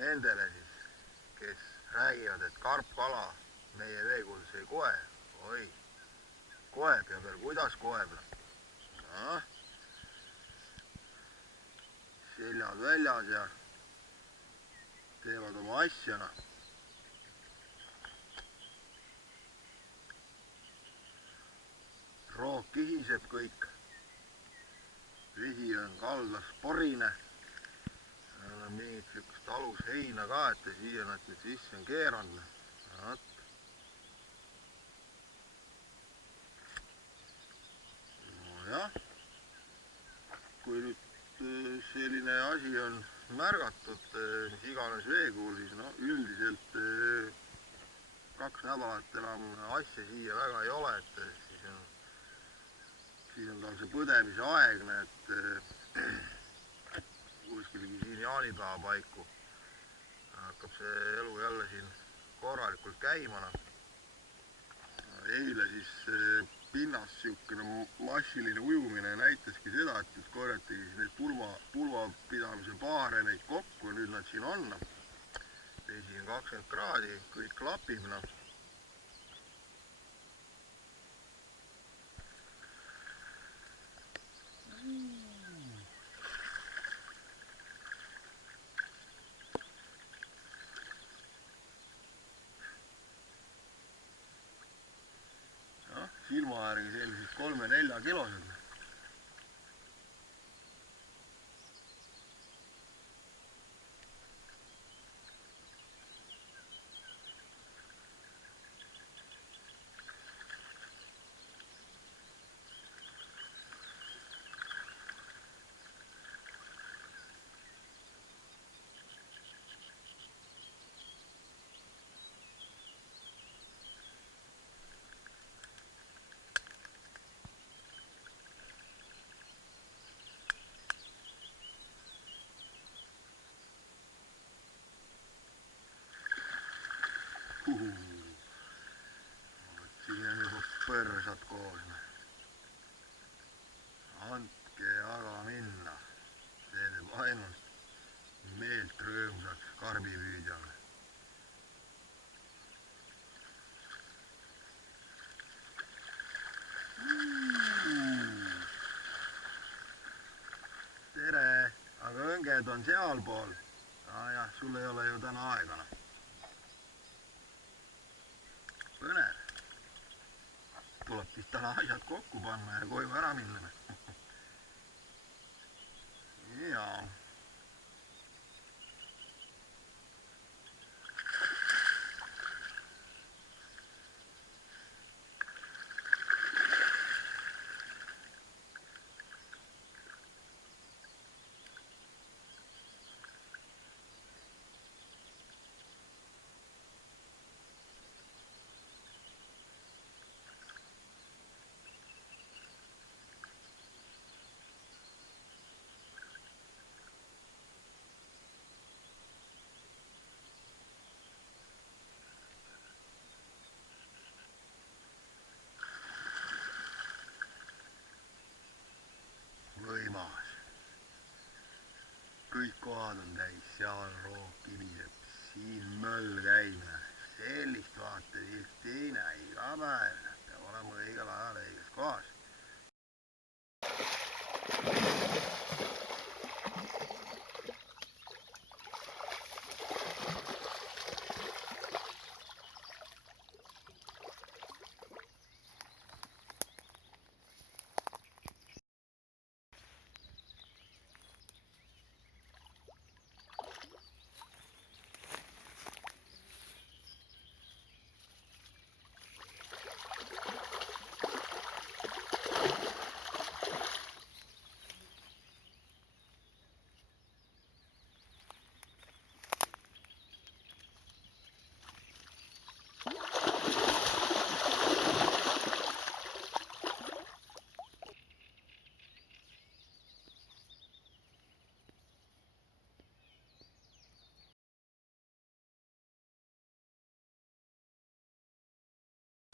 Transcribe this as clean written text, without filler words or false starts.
nendele siis, kes räägivad, et karpkala meie veekuludes ei koe. Oi, koeb ja veel kuidas koeb. No, seljad väljas ja teevad oma asja. Roog kihiseb kõik. Vesi on kaldas porine. Seal on mingit sihukest alusheina ka, et siia nad nüüd sisse on keeranud. Nojah, kui nüüd selline asi on märgatud, mis iganes veekuul, siis no üldiselt 2 nädalat enam asja siia väga ei ole, et siis on tal see põdemise aegne, et kuskilgi siin jaanipäeva paiku hakkab see elu jälle siin korralikult käima. Eile siis pinnas sihukene massiline ujumine näitaski seda, et korjatigi siis neid pulvapidamise paare neid kokku, nüüd nad siin on. Vesi on 20 kraadi, kõik klapib. Silma järgi sellised 3-4 kilosed. Siin on juba põrsad koos. Andke aga minna. See teeb ainult meelt rõõmsaks karbipüüdjale. Tere, aga õnged on sealpool. Jah, sul ei ole ju täna aega. Põnev. Tuleb siis täna asjad kokku panna ja koju ära minna. Jaa. Võimas. Kõik kohad on täis, seal roog kiviseb, siin möll käib. Sellist vaatepilt ei näe iga päev. Peab olema õigel ajal õiges kohas.